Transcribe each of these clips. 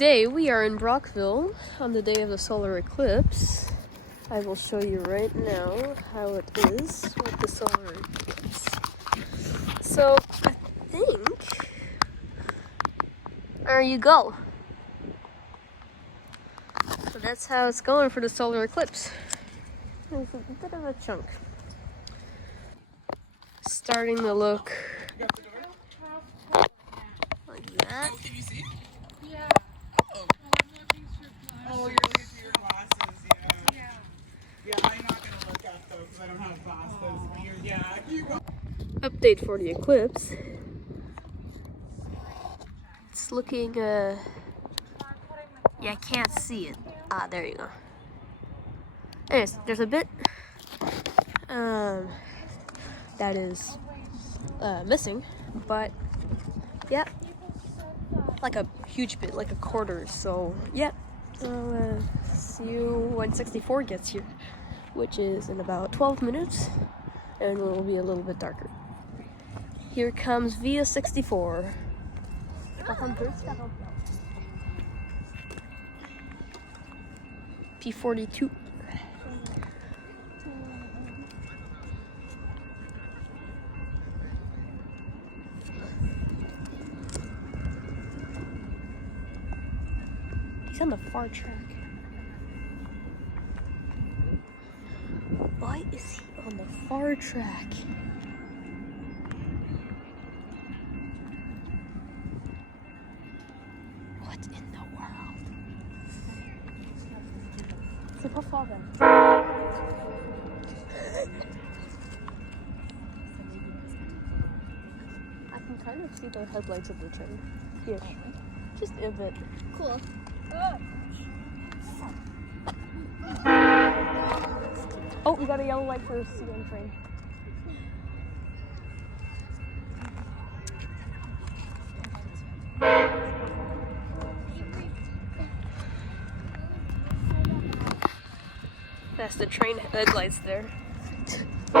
Today we are in Brockville on the day of the solar eclipse. I will show you right now how it is with the solar eclipse. So I think, there you go. So that's how it's going for the solar eclipse. There's a bit of a chunk. Starting to look like that. Oh, can you see? Yeah. Oh. I'm looking through glasses. Oh, you're looking through your glasses, yeah. Yeah, I'm not going to look up, though, because I don't have glasses. But yeah, you go. Update for the eclipse. It's looking, yeah, I can't see it. Ah, there you go. Anyways, there's a bit, that is, missing, but, yeah, like a huge bit, like a quarter, so, yeah, I'll, see you when 64 gets here, which is in about 12 minutes, and it will be a little bit darker. Here comes via 64. P42. He's on the far track. Why is he on the far track? What in the world? C'est pas fort, then. I can kind of see the headlights of the train. Here. Just a bit. Cool. Oh, we got a yellow light for a CN train. That's the train headlights there. We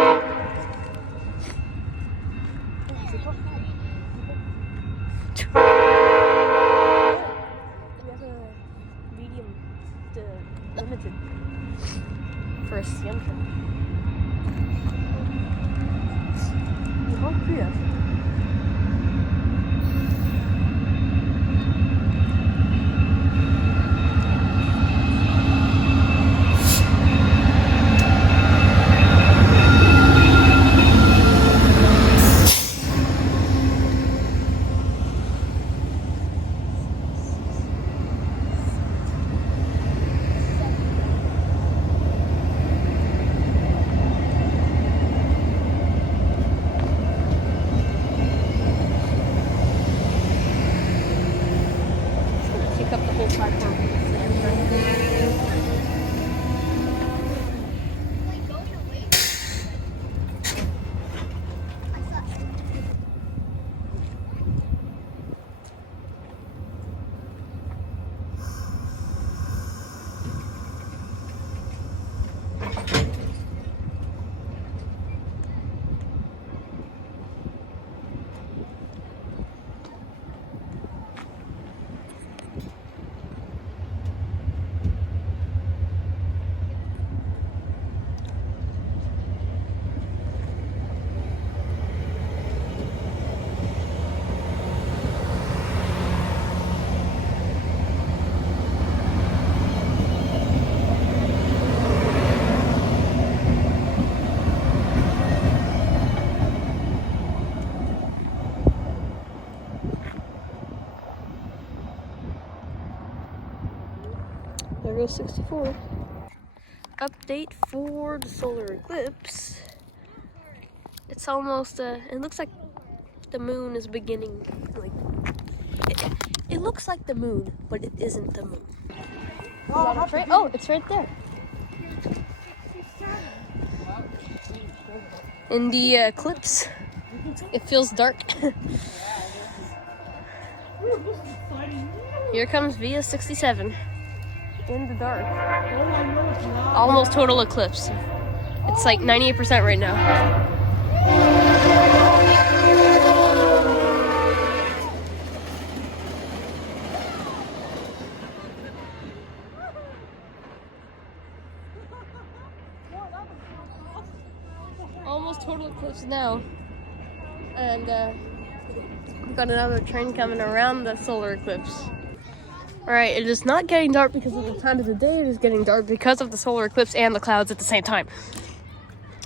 have a medium to limited for a CN train. Take up the whole platform for the CN train. There goes 64. Update for the solar eclipse. It's almost, it looks like the moon is beginning, like, it looks like the moon, but it isn't the moon. Oh, it's right there. In the eclipse, it feels dark. Here comes via 67. In the dark. Almost total eclipse. It's like 98% right now. total eclipse now. And we've got another train coming around the solar eclipse. Alright, it is not getting dark because of the time of the day. It is getting dark because of the solar eclipse and the clouds at the same time.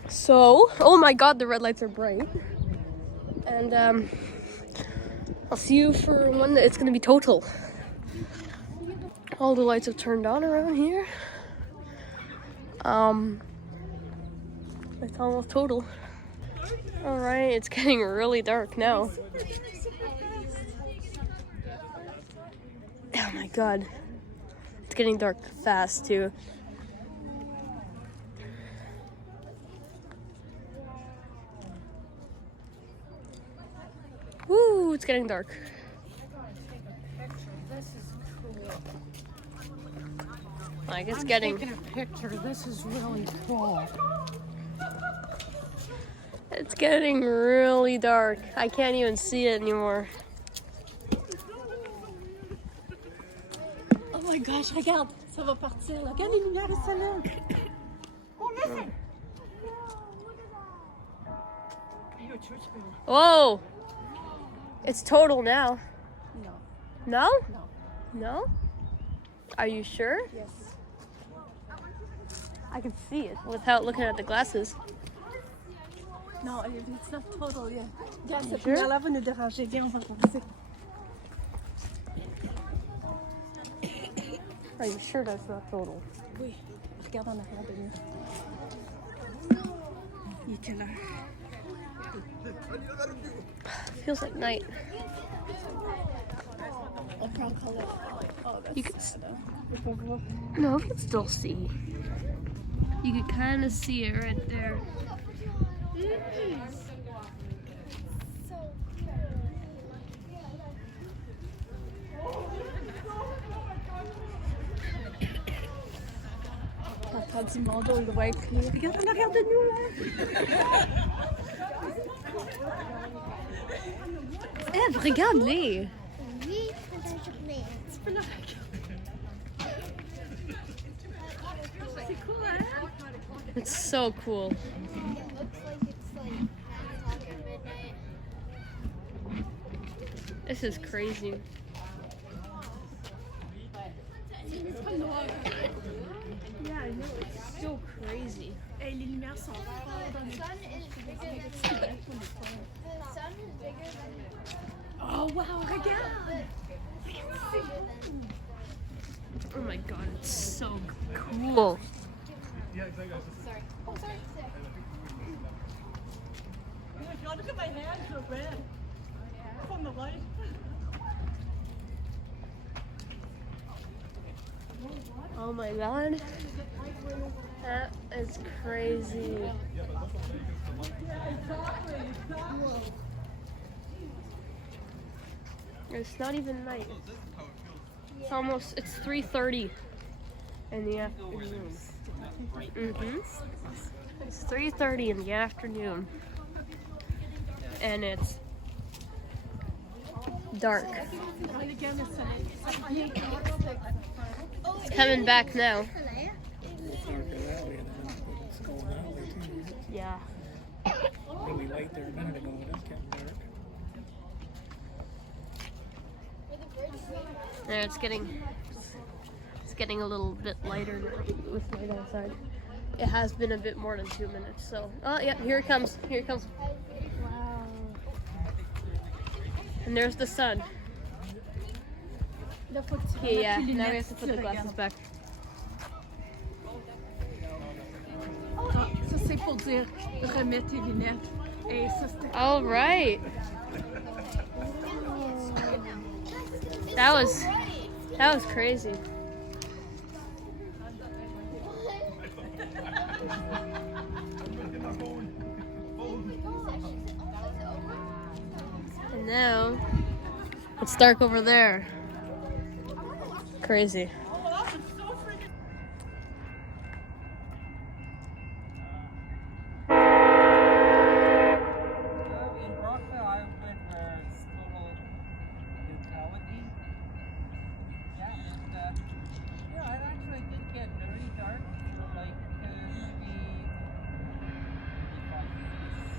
So, oh my god, the red lights are bright. And I'll see you for when it's going to be total. All the lights have turned on around here. It's almost total. Alright, it's getting really dark now. Oh my god. It's getting dark fast too. Woo, it's getting dark. This is cool. Like it's I'm getting taking a picture. This is really cool. It's getting really dark. I can't even see it anymore. Oh my gosh, regarde, ça va partir. Là. Regarde les lumières, ils s'allument. Oh, listen. Whoa! It's total now. No. No? No. No? Are you sure? Yes. I can see it without looking at the glasses. No, it's not total yet. Regarde, cette Sure? lumière-là va nous déranger. Viens, on va regarder. Are you sure that's not total? Oui. Regarde en arrière de nous. Il est quelle heure? Feels like night. On peut encore le... Oh, that's You can sad. No, you can still see. You can kind of see it right there. T'entends du monde au loin crier. Regarde en arrière de nous, là. Eve, regarde-les! Oui, faudrait journée. Tu peux le regarder. C'est cool, hein? It's so cool. It looks like it's like 9 o'clock at midnight. This is crazy. Yeah, I know, it's so crazy. Hey, les lumières sont fortes dans The les... sun is bigger than the sun is bigger than Oh, wow, regarde! Oh my god, it's so cool. sorry. Oh, sorry. Look at my hands are red from the light. Oh my god. That is crazy. It's not even night. It's 3:30 in the afternoon. It's 3:30 in the afternoon. And it's dark. It's coming back now. Yeah. Really light there a minute ago, it is getting dark. And it's getting a little bit lighter now with light outside. It has been a bit more than 2 minutes, so oh yeah, here it comes. Here it comes. Wow. And there's the sun. Là, faut que tu Okay, yeah, remettes tes now we lunettes have to si put tu the glasses regardes. back. Ah, ça, c'est pour dire remets tes lunettes. Et ça, c'était... All right. That was crazy. And now it's dark over there. Crazy. In Brockville, I went for total neutrality. Yeah, and yeah, it actually did get very dark for like maybe 5 minutes.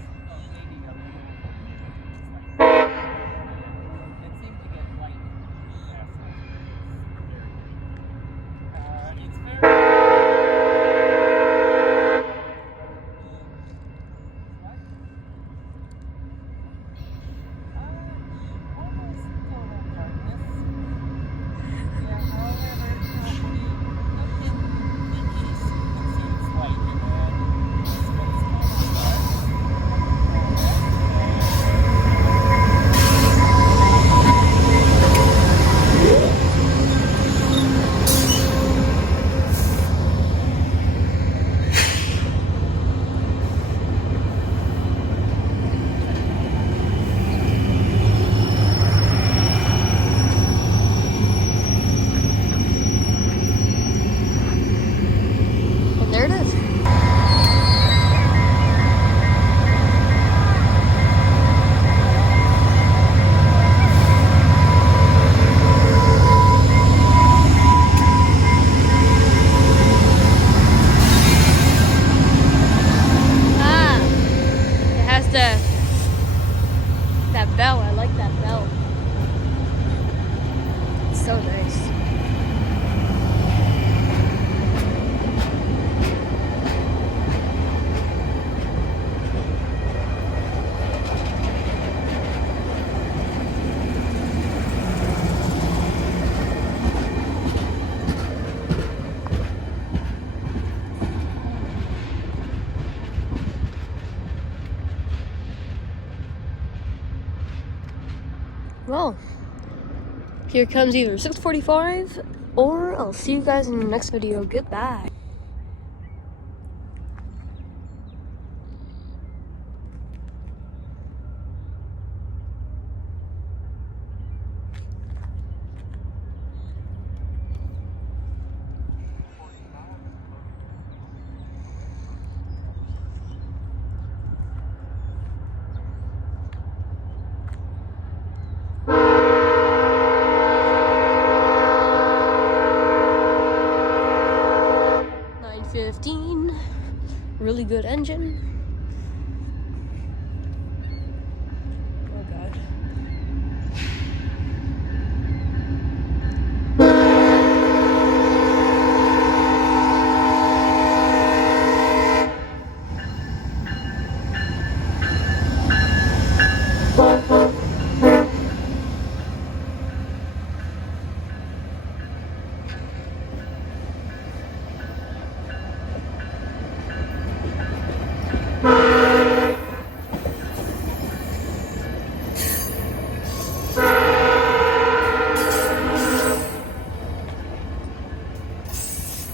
that bell. I like that bell. It's so nice. Well, here comes either 6:45 or I'll see you guys in the next video. Goodbye. Really good engine. Oh god.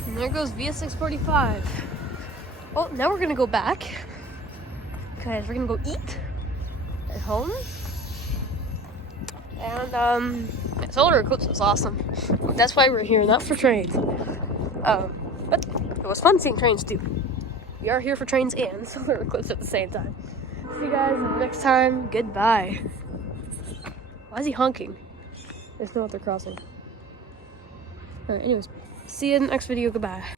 And there goes via 645. Oh, now we're gonna go back. Guys, we're gonna go eat at home. And solar eclipse was awesome. That's why we're here, not for trains. But it was fun seeing trains too. We are here for trains and solar eclipse at the same time. See you guys next time. Goodbye. Why is he honking? There's no other crossing. Alright, anyways. See you in the next video. Goodbye.